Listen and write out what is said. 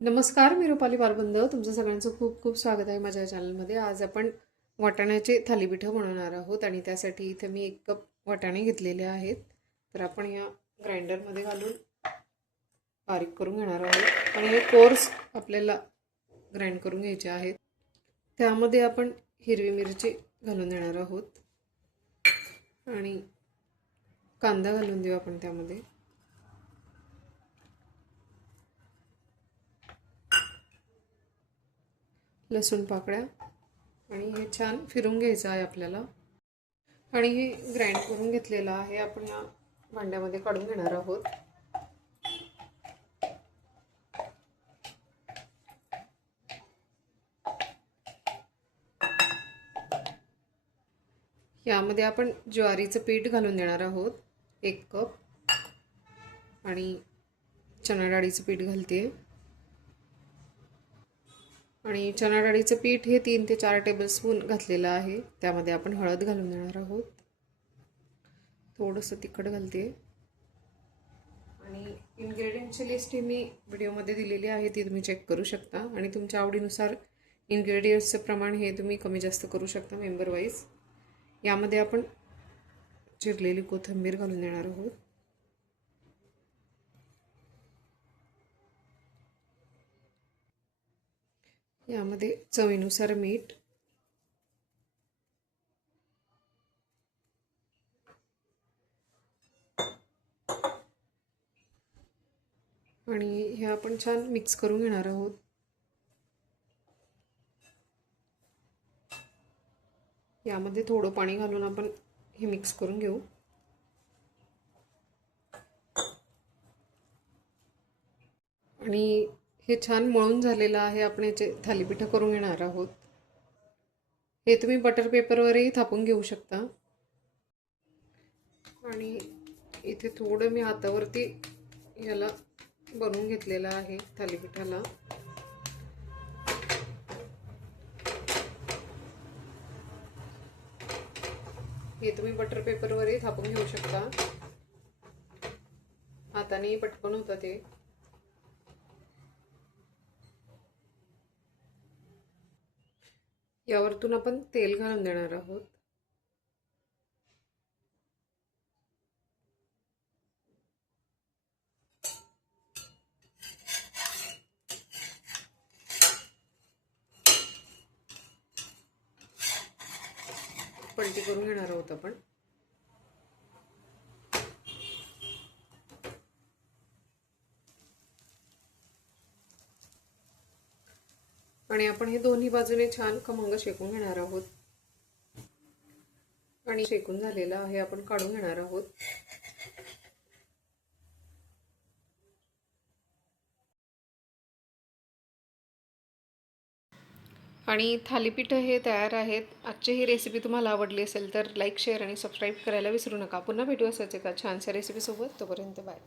नमस्कार, मी रुपाली बालबंद. तुमचं सगळ्यांचं खूप खूप स्वागत आहे माझ्या चॅनलमध्ये. आज आपण वाटाण्याचे थालीपीठं बनवणार आहोत आणि त्यासाठी इथे मी 1 कप वाटाणे घेतलेले आहेत. तर आपण या ग्राइंडरमध्ये घालून बारीक करून घेणार आहोत आणि हे कोर्स आपल्याला ग्राइंड करून घ्यायचे आहेत. त्यामध्ये आपण हिरवी मिरची घालून देणार आहोत आणि कांदा घालून देऊ आपण त्यामध्ये. लसूण पाकळ्या आणि हे छान फिरून घ्यायचं आहे आपल्याला. आणि हे ग्राइंड करून घेतलेलं आहे आपण या भांड्यामध्ये काढून घेणार आहोत. यामध्ये आपण ज्वारीचं पीठ घालून देणार आहोत 1 कप आणि चणा डाळीचं पीठ घालते आणि चणा डाळीचं पीठ हे 3 ते 4 टेबलस्पून घातलेलं आहे. त्यामध्ये आपण हळद घालून देणार आहोत, थोडंसं तिखट घालते आणि इन्ग्रेडियंटची लिस्ट ही मी व्हिडिओमध्ये दिलेली आहे, ती तुम्ही चेक करू शकता आणि तुमच्या आवडीनुसार इन्ग्रेडियंट्सचं प्रमाण हे तुम्ही कमी जास्त करू शकता मेंबर वाईज. यामध्ये आपण चिरलेली कोथिंबीर घालून देणार आहोत. यामध्ये चवीनुसार मीठ आणि हे आपण छान मिक्स करून घेणार आहोत. यामध्ये थोडं पाणी घालून आपण हे मिक्स करून घेऊ. आणि हे छान मळून झालेलं आहे. आपण याचे थालीपीठं करून घेणार आहोत. हे तुम्ही बटर पेपरवरही थापून घेऊ शकता. आणि इथे थोडं मी हातावरती याला बनवून घेतलेलं आहे थालीपीठाला. हे तुम्ही बटर पेपरवरही थापून घेऊ शकता. हाताने पटकन होतं ते. यावरतून आपण तेल घालून देणार आहोत. पलटी करून घेणार आहोत आपण. आणि आपण हे दोन्ही बाजूने छान खमंग शेकून घेणार आहोत. आणि शेकून झालेलं आहे, आपण काढून घेणार आहोत. आणि थालीपीठं हे तयार आहेत. आजची ही रेसिपी तुम्हाला आवडली असेल तर लाईक, शेअर आणि सबस्क्राईब करायला विसरू नका. पुन्हा भेटू असाच एका छानशा रेसिपीसोबत. तोपर्यंत बाय.